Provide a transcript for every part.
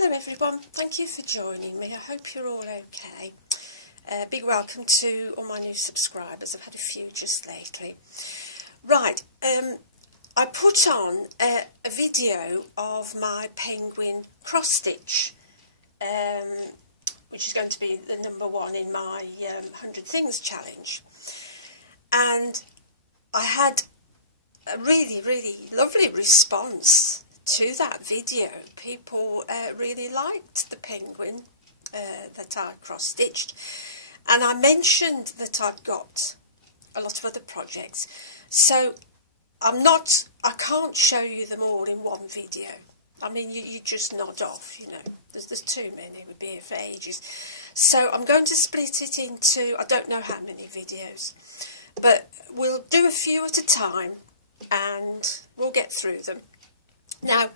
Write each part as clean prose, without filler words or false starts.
Hello everyone, thank you for joining me. I hope you're all okay. Big welcome to all my new subscribers. I've had a few just lately. Right, I put on a video of my penguin cross stitch, which is going to be the #1 in my 100 Things challenge. And I had a really lovely response to that video. People really liked the penguin that I cross-stitched, and I mentioned that I've got a lot of other projects, so I can't show you them all in one video. I mean, you just nod off, you know, there's too many, we'd be here for ages. So I'm going to split it into, I don't know how many videos, but we'll do a few at a time and we'll get through them. Now,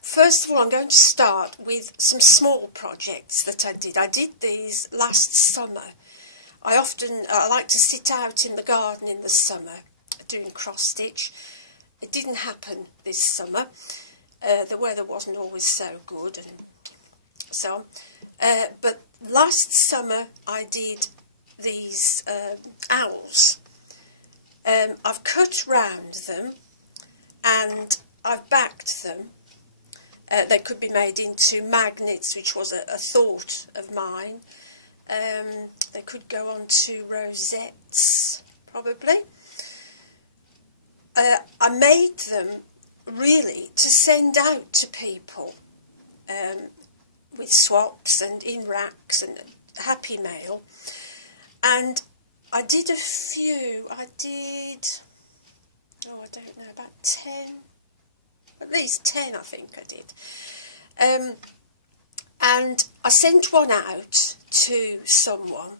first of all, I'm going to start with some small projects that I did. I did these last summer. I like to sit out in the garden in the summer doing cross stitch. It didn't happen this summer. The weather wasn't always so good, and so on. But last summer I did these owls. I've cut round them and I've backed them. They could be made into magnets, which was a thought of mine. They could go on to rosettes, probably. I made them really to send out to people with swaps and in racks and happy mail. And I did a few. I don't know, about 10. At least 10, I think I did. And I sent one out to someone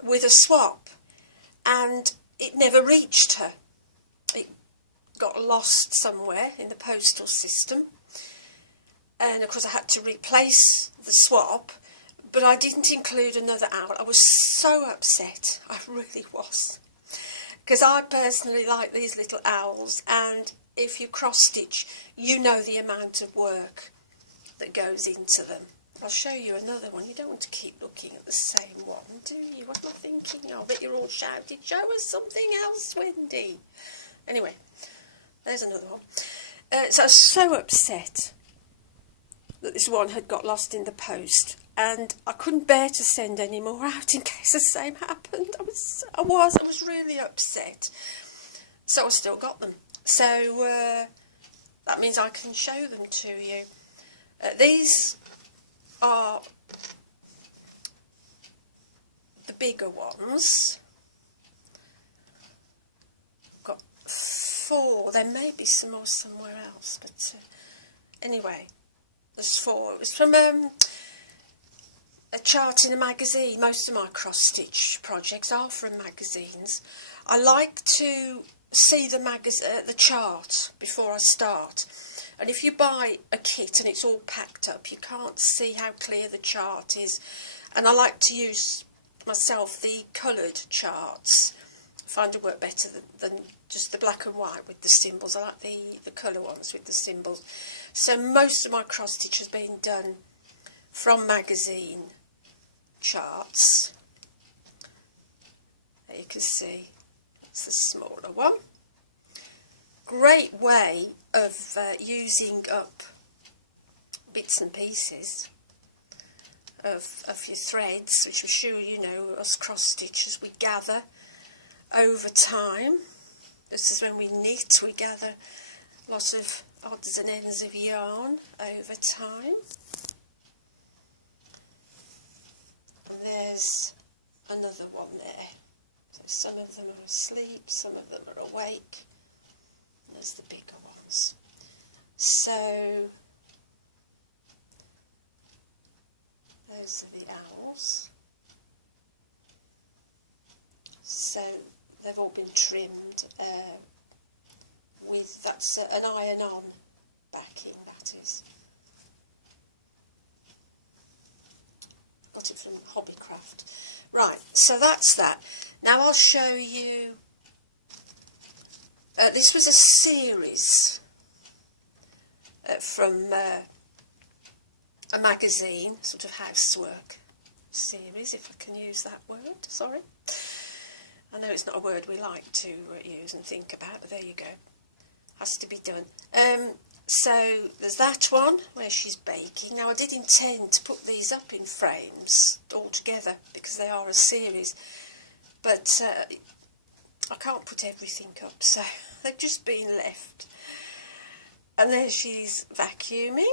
with a swap, and it never reached her. It got lost somewhere in the postal system, and of course I had to replace the swap, but I didn't include another owl. I was so upset, I really was, because I personally like these little owls, and if you cross stitch, you know the amount of work that goes into them. I'll show you another one. You don't want to keep looking at the same one, do you? What am I thinking of? That you're all shouting, show us something else, Wendy. Anyway, there's another one. So I was so upset that this one had got lost in the post, and I couldn't bear to send any more out in case the same happened. I was really upset. So I still got them. So that means I can show them to you. These are the bigger ones. I've got 4. There may be some more somewhere else, but anyway, there's 4. It was from a chart in a magazine. Most of my cross-stitch projects are from magazines. I like to see the chart before I start, and if you buy a kit and it's all packed up, you can't see how clear the chart is, and I like to use myself the coloured charts. I find it work better than just the black and white with the symbols. I like the colour ones with the symbols. So most of my cross stitch has been done from magazine charts. There you can see it's a smaller one. Great way of using up bits and pieces of your threads, which I'm sure you know, us cross stitchers, we gather over time. This is when we knit, we gather lots of odds and ends of yarn over time. And there's another one there. So some of them are asleep, some of them are awake, and there's the bigger ones. So those are the owls. So they've all been trimmed with, that's an iron-on backing, that is. Got it from Hobbycraft. Right, so that's that. Now I'll show you, this was a series from a magazine, sort of housework series, if I can use that word, sorry. I know it's not a word we like to use and think about, but there you go. Has to be done. So there's that one where she's baking. Now I did intend to put these up in frames all together because they are a series, but I can't put everything up, so they've just been left. And there she's vacuuming.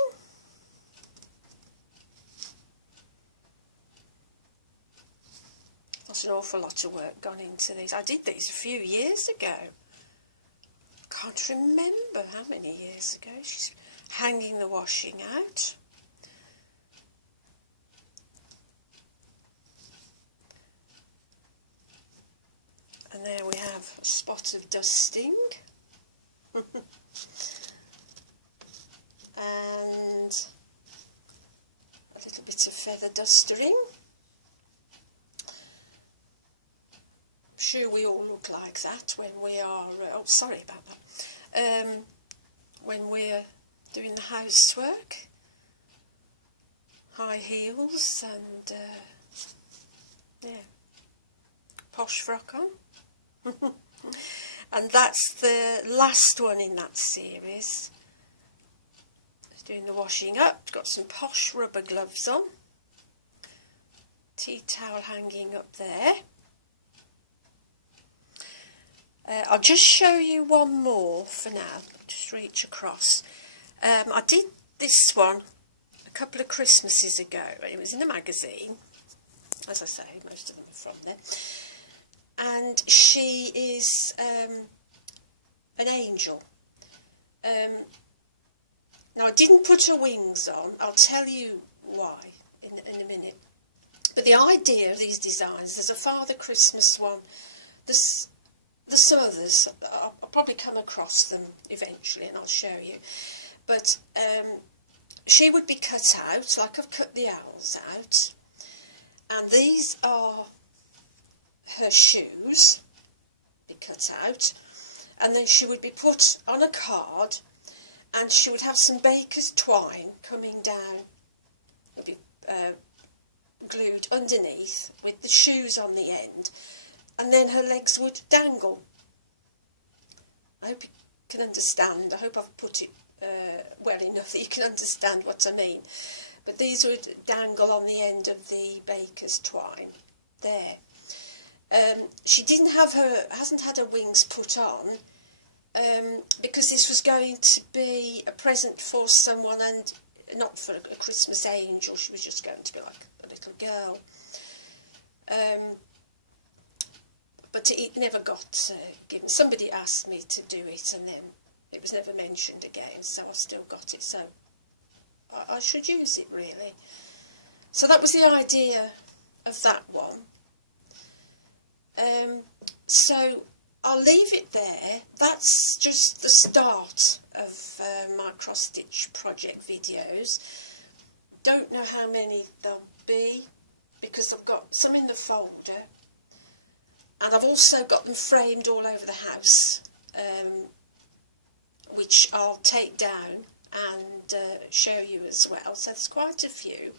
There's an awful lot of work gone into these. I did these a few years ago. Can't remember how many years ago. She's hanging the washing out. And there we have a spot of dusting. And a little bit of feather dustering. I'm sure we all look like that when we are, oh sorry about that, when we're doing the housework. High heels and, yeah, posh frock on. And that's the last one in that series. Doing the washing up, got some posh rubber gloves on. Tea towel hanging up there. I'll just show you one more for now, just reach across. I did this one a couple of Christmases ago. It was in a magazine, as I say, most of them are from there. And she is an angel. Now I didn't put her wings on, I'll tell you why in a minute. But the idea of these designs, there's a Father Christmas one, there's some others, I'll probably come across them eventually and I'll show you. But she would be cut out, like I've cut the owls out. And these are her shoes, be cut out. And then she would be put on a card and she would have some baker's twine coming down, it'd be glued underneath with the shoes on the end. And then her legs would dangle. I hope you can understand. I hope I've put it well enough that you can understand what I mean. But these would dangle on the end of the baker's twine. There. She hasn't had her wings put on because this was going to be a present for someone and not for a Christmas angel. She was just going to be like a little girl. But it never got given. Somebody asked me to do it and then it was never mentioned again, so I still got it. So I should use it really. So that was the idea of that one. So I'll leave it there. That's just the start of my cross-stitch project videos. Don't know how many there'll be because I've got some in the folder and I've also got them framed all over the house, which I'll take down and show you as well. So there's quite a few.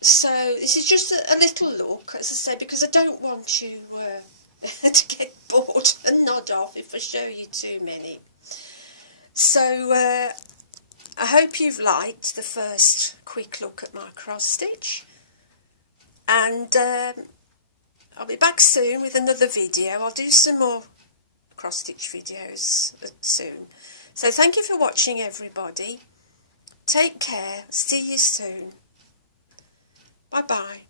So this is just a little look, as I say, because I don't want you to get bored and nod off if I show you too many. So I hope you've liked the first quick look at my cross stitch, and I'll be back soon with another video. I'll do some more cross stitch videos soon. So thank you for watching, everybody. Take care. See you soon. Bye bye.